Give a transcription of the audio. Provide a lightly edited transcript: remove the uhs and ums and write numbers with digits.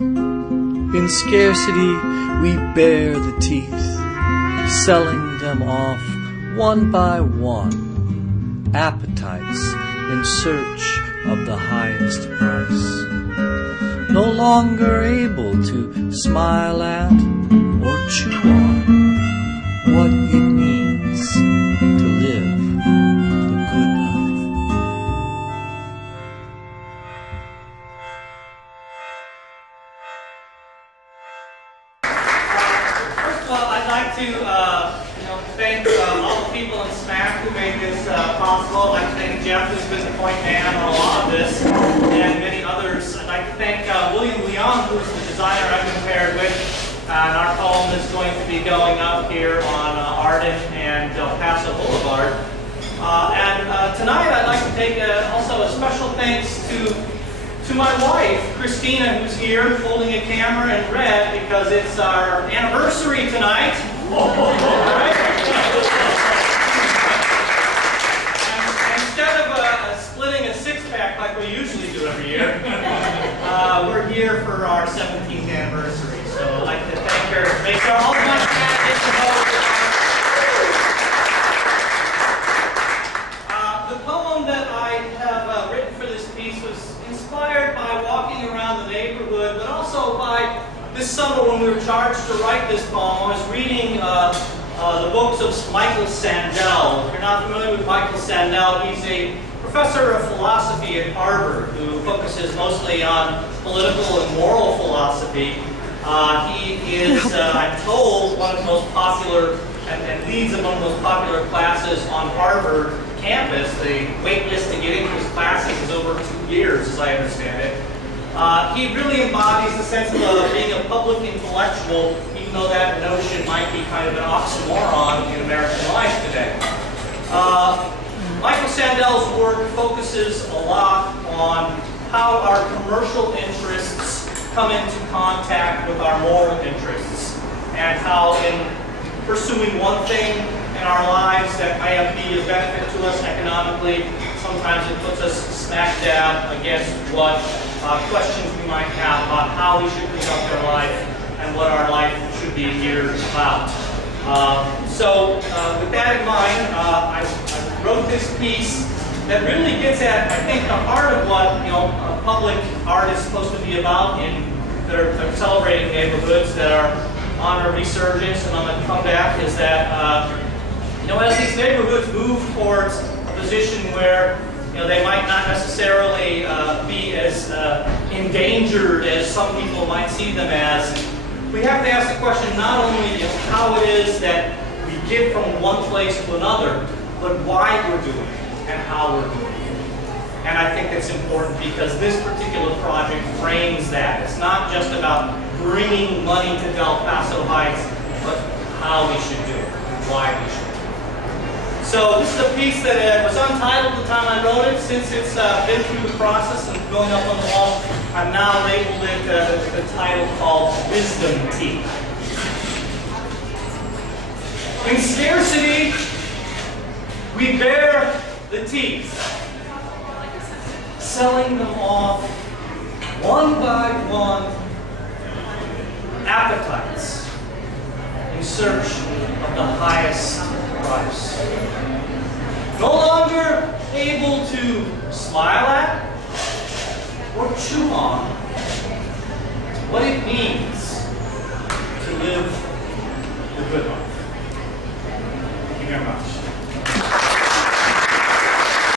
In scarcity we bare the teeth, selling them off one by one, appetites in search of the highest price. No longer able to smile at or chew on what it means to live the good life. First of all, I'd like to thank all the people in SMAC who made this possible. I'd like to thank Jeff, who's been the point man on a lot of this, and many others. I'd like to thank Wiliam Leung, who's the designer I've been paired with. And our poem is going to be going up here on Arden and Paso Boulevard. Tonight I'd like to take also a special thanks to my wife, Christina, who's here holding a camera in red because it's our anniversary tonight. And instead of splitting a six-pack like we usually do every year, we're here for our 17th anniversary. So I'd like to thank her. Make sure all the money gets to vote. The poem that I have written for this piece was inspired by walking around the neighborhood, but also by this summer when we were charged to write this poem. I was reading the books of Michael Sandel. If you're not familiar with Michael Sandel, he's a professor of philosophy at Harvard who focuses mostly on political and moral philosophy. He is, I'm told, one of the most popular and leads among the most popular classes on Harvard campus. The wait list to get into his classes is over 2 years, as I understand it. He really embodies the sense of being a public intellectual, even though that notion might be kind of an oxymoron in American life today. Michael Sandel's work focuses a lot on how our commercial interests come into contact with our moral interests, and how in pursuing one thing in our lives that may be a benefit to us economically, sometimes it puts us smack dab against what questions we might have about how we should conduct our life and what our life should be geared about. With that in mind, I wrote this piece that really gets at, I think, the heart of what a public art is supposed to be about. They're celebrating neighborhoods that are on a resurgence and on a comeback. Is that as these neighborhoods move towards a position where they might not necessarily be as endangered as some people might see them as, we have to ask the question not only how it is that we get from one place to another, but why we're doing it and how we're doing it. And I think it's important because this particular project frames that. It's not just about bringing money to Del Paso Heights, but how we should do it and why we should do it. So this is a piece that was untitled at the time I wrote it. Since it's been through the process and going up on the wall, I've now labeled it the title called Wisdom Teeth. In scarcity, we bear the teeth, selling them off one by one, appetites in search of the highest price. No longer able to smile at or chew on what it means to live the good life. Thank you very much.